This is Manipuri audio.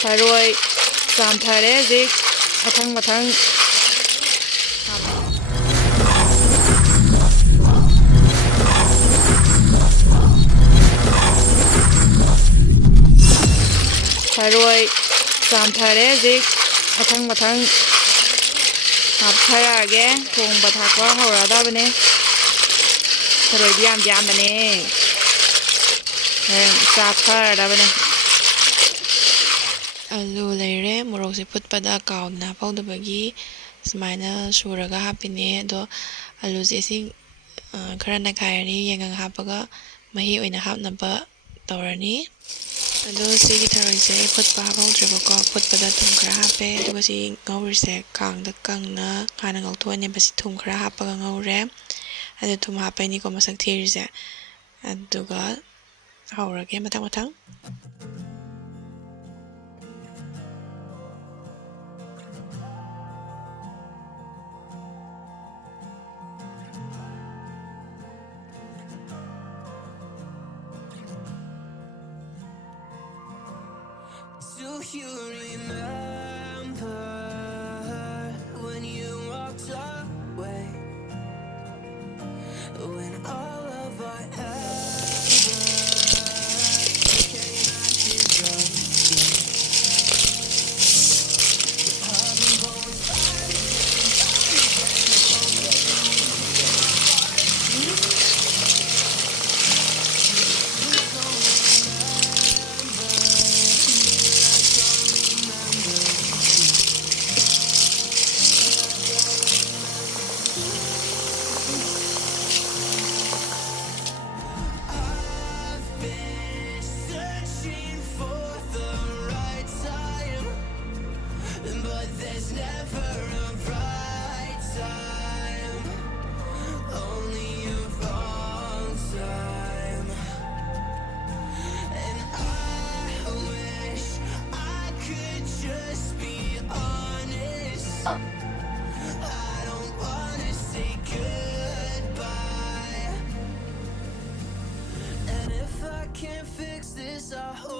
Tharoi Thare zik mathang Tharoi Thare zik mathang haptharage thongba thakwa hauradabane. Tharoi di yambane chapharadabane. Alu leire morokse putpada kauna paudabagi sumaina suraga hapine ado alu se sing khara nakhairi yengang hapaga mahi oina hapnaba tawrani ado sigi tharoi se putpa hapaudrabako putpada thum khara hape aduga si ngaurise kangda kangna hana ngauthone basi thum khara hapaga ngaure ado thum hapaini ko masak thirise aduga haurage matang Do you remember when you walked away? When all of our came out to can't fix this, I hope